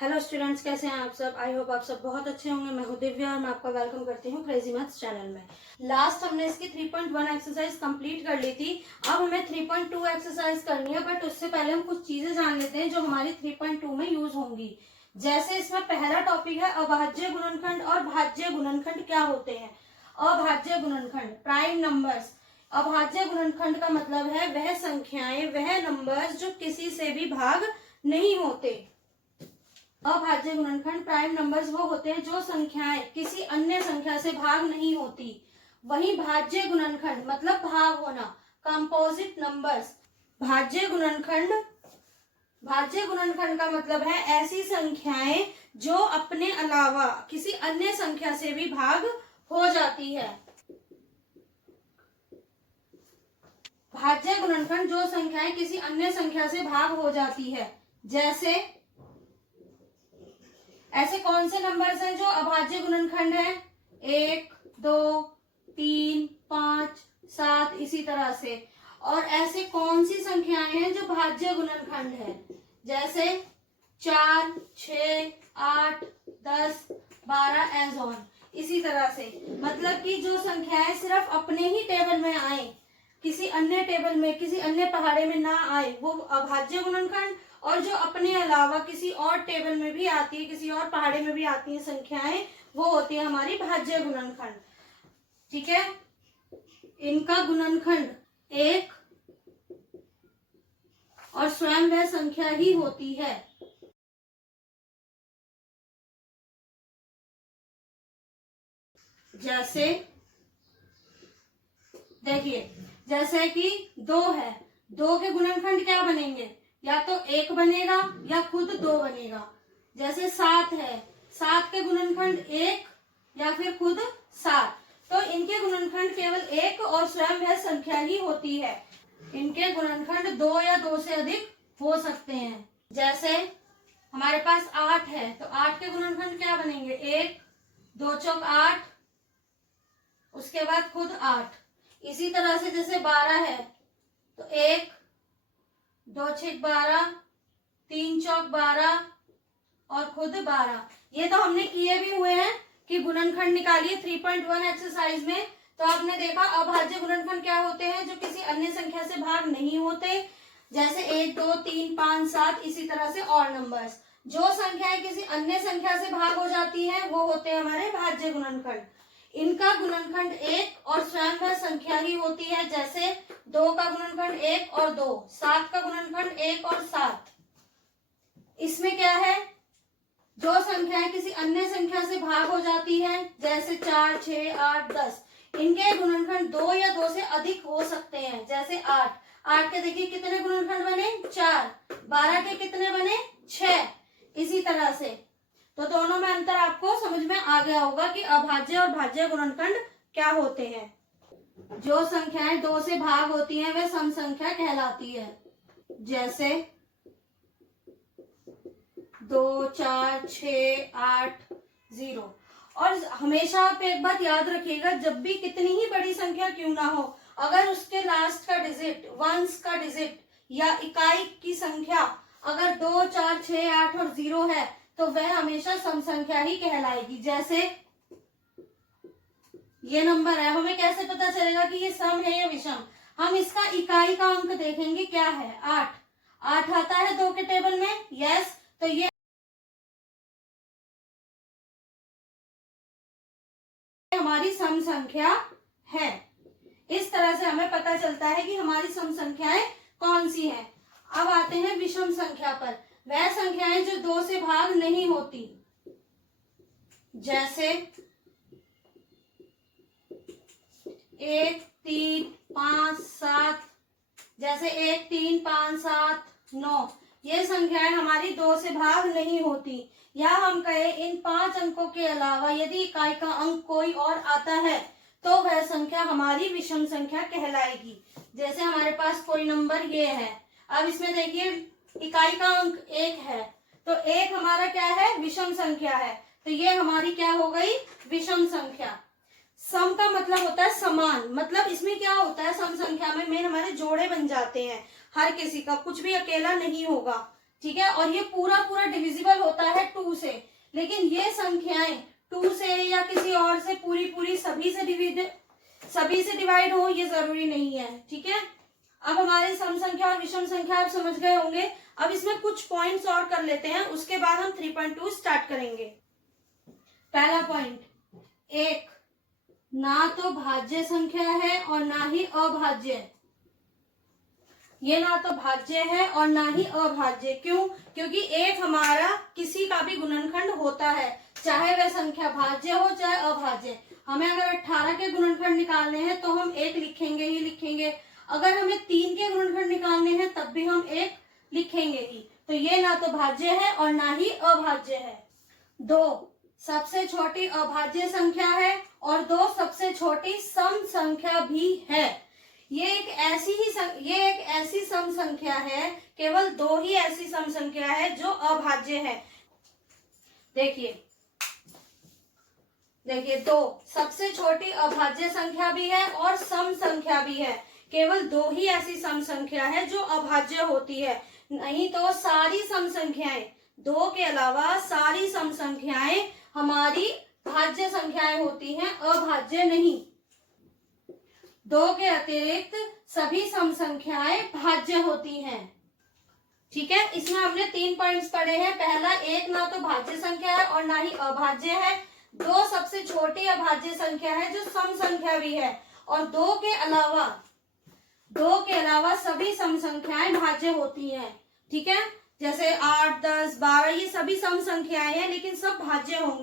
Hello students, कैसे हैं आप सब। आई होप आप सब बहुत अच्छे होंगे। मैं हूं दिव्या और मैं आपका वेलकम करती हूं क्रेजी मैथ्स चैनल में। लास्ट हमने इसकी 3.1 एक्सरसाइज कंप्लीट कर ली थी। अब हमें 3.2 एक्सरसाइज करनी है, बट उससे पहले हम कुछ चीजें जान लेते हैं जो हमारी 3.2 में यूज होंगी। जैसे इसमें पहला टॉपिक है अभाज्य गुणनखंड और भाज्य गुणनखंड क्या होते हैं। अभाज्य गुणनखंड, प्राइम नंबर्स। अभाज्य गुणनखंड का मतलब है वह संख्याएं, वह नंबर्स जो किसी से भी भाग नहीं होते। अभाज्य गुणनखंड प्राइम नंबर्स वो होते हैं जो संख्याएं किसी अन्य संख्या से भाग नहीं होती। वहीं भाज्य गुणनखंड मतलब भाग होना, कंपोजिट नंबर्स। भाज्य गुणनखंड का मतलब है ऐसी संख्याएं जो अपने अलावा किसी अन्य संख्या से भी भाग हो जाती है। भाज्य गुणनखंड जो संख्याएं किसी अन्य संख्या से भाग हो जाती है। जैसे ऐसे कौन से नंबर्स हैं जो अभाज्य गुणनखंड है? 1, 2, 3, 5, 7, इसी तरह से। और ऐसे कौन सी संख्याएं हैं जो भाज्य गुणनखंड है? जैसे 4, 6, 8, 10, 12 एज ऑन, इसी तरह से। मतलब कि जो संख्याएं सिर्फ अपने ही टेबल में आए, किसी अन्य टेबल में, किसी अन्य पहाड़े में ना आए, वो अभाज्य गुणनखंड। और जो अपने अलावा किसी और टेबल में भी आती है, किसी और पहाड़े में भी आती है संख्याएं, वो होती है हमारी भाज्य गुणनखंड। ठीक है, इनका गुणनखंड एक और स्वयं वह संख्या ही होती है। जैसे देखिए, जैसे कि 2 है, 2 के गुणनखंड क्या बनेंगे? या तो 1 बनेगा या खुद 2 बनेगा। जैसे 7 है, 7 के गुणनखंड 1 या फिर खुद 7। तो इनके गुणनखंड केवल 1 और स्वयं वह संख्या ही होती है। इनके गुणनखंड 2 या 2 से अधिक हो सकते हैं। जैसे हमारे पास 8 है, तो 8 के गुणनखंड क्या बनेंगे? 1, 2 चौक 8, उसके बाद खुद 8। इसी तरह से जैसे 12 है, तो 1, 2 छेक 12, 3 चौक 12 और खुद 12। ये तो हमने किए भी हुए हैं कि गुणनखंड निकालिए 3.1 एक्सरसाइज में। तो आपने देखा अभाज्य गुणनखंड क्या होते हैं? जो किसी अन्य संख्या से भाग नहीं होते। जैसे 1, 2, 3, 5, 7, इसी तरह से और नंबर्स। जो संख्याएं किसी अन्य संख्या से भाग हो जाती है वो होते हैं हमारे भाज्य गुणनखंड। इनका गुणनखंड 1 और स्वयं वह संख्या ही होती है। जैसे 2 का गुणनखंड 1 और 2, 7 का गुणनखंड 1 और 7। इसमें क्या है? जो संख्याएं किसी अन्य संख्या से भाग हो जाती है, जैसे 4, 6, 8, 10, इनके गुणनखंड 2 या 2 से अधिक हो सकते हैं। जैसे 8 के देखिए कितने गुणनखंड बने? 4। 12 के कितने बने? 6। इसी तरह से तो दोनों में अंतर आपको समझ में आ गया होगा कि अभाज्य और भाज्य गुणनखंड क्या होते हैं। जो संख्याएं 2 से भाग होती हैं वे सम संख्या कहलाती है। जैसे 2, 4, 6, 8, 0। और हमेशा आप एक बात याद रखिएगा, जब भी कितनी ही बड़ी संख्या क्यों ना हो, अगर उसके लास्ट का डिजिट, वंस का डिजिट या इकाई की संख्या अगर 2, 4, 6, 8 और 0 है, तो वह हमेशा सम संख्या ही कहलाएगी। जैसे ये नंबर है, हमें कैसे पता चलेगा कि ये सम है या विषम? हम इसका इकाई का अंक देखेंगे, क्या है? 8। 8 आता है 2 के टेबल में, यस। तो ये हमारी सम संख्या है। इस तरह से हमें पता चलता है कि हमारी सम संख्याएं कौन सी हैं। अब आते हैं विषम संख्या पर। वह संख्याएं जो 2 से भाग नहीं होती। जैसे 1, 3, 5, 7। जैसे 1, 3, 5, 7, 9, ये संख्याएं हमारी 2 से भाग नहीं होती। या हम कहें इन 5 अंकों के अलावा यदि इकाई का अंक कोई और आता है तो वह संख्या हमारी विषम संख्या कहलाएगी। जैसे हमारे पास कोई नंबर ये है, अब इसमें देखिए इकाई का अंक 1 है, तो 1 हमारा क्या है? विषम संख्या है। तो ये हमारी क्या हो गई? विषम संख्या। सम का मतलब होता है समान। मतलब इसमें क्या होता है, सम संख्या में मेन हमारे जोड़े बन जाते हैं, हर किसी का, कुछ भी अकेला नहीं होगा। ठीक है, और ये पूरा पूरा डिविजिबल होता है 2 से, लेकिन ये संख्याएं 2 से या किसी और से पूरी सभी से डिवाइड हो ये जरूरी नहीं है। ठीक है, अब हमारे सम संख्या और विषम संख्या आप समझ गए होंगे। अब इसमें कुछ पॉइंट्स और कर लेते हैं, उसके बाद हम 3.2 स्टार्ट करेंगे। पहला पॉइंट, 1 ना तो भाज्य संख्या है और ना ही अभाज्य। ये ना तो भाज्य है और ना ही अभाज्य। क्यों? क्योंकि 1 हमारा किसी का भी गुणनखंड होता है, चाहे वह संख्या भाज्य हो चाहे अभाज्य। हमें अगर 18 के गुणनखंड निकालने हैं तो हम 1 लिखेंगे ही लिखेंगे। अगर हमें 3 के गुणनखंड निकालने हैं तब भी हम 1 लिखेंगे ही। तो ये ना तो भाज्य है और ना ही अभाज्य है। 2 सबसे छोटी अभाज्य संख्या है और 2 सबसे छोटी सम संख्या भी है। ये एक ऐसी सम संख्या है, केवल 2 ही ऐसी सम संख्या है जो अभाज्य है। देखिए 2 सबसे छोटी अभाज्य संख्या भी है और सम संख्या भी है। केवल 2 ही ऐसी सम संख्या है जो अभाज्य होती है, नहीं तो सारी सम संख्याएं, 2 के अलावा सारी सम संख्याएं हमारी भाज्य संख्याएं होती हैं, अभाज्य नहीं। 2 के अतिरिक्त सभी सम संख्याएं भाज्य होती हैं। ठीक है, इसमें हमने 3 पॉइंट्स पढ़े हैं। पहला, 1 ना तो भाज्य संख्या है और ना ही अभाज्य है। 2 सबसे छोटी अभाज्य संख्या है जो सम संख्या भी है, और 2 के अलावा सभी सम संख्याएं भाज्य होती हैं। ठीक है, जैसे 8, 10, 12 ये सभी सम संख्याएं हैं, लेकिन सब भाज्य होंगी।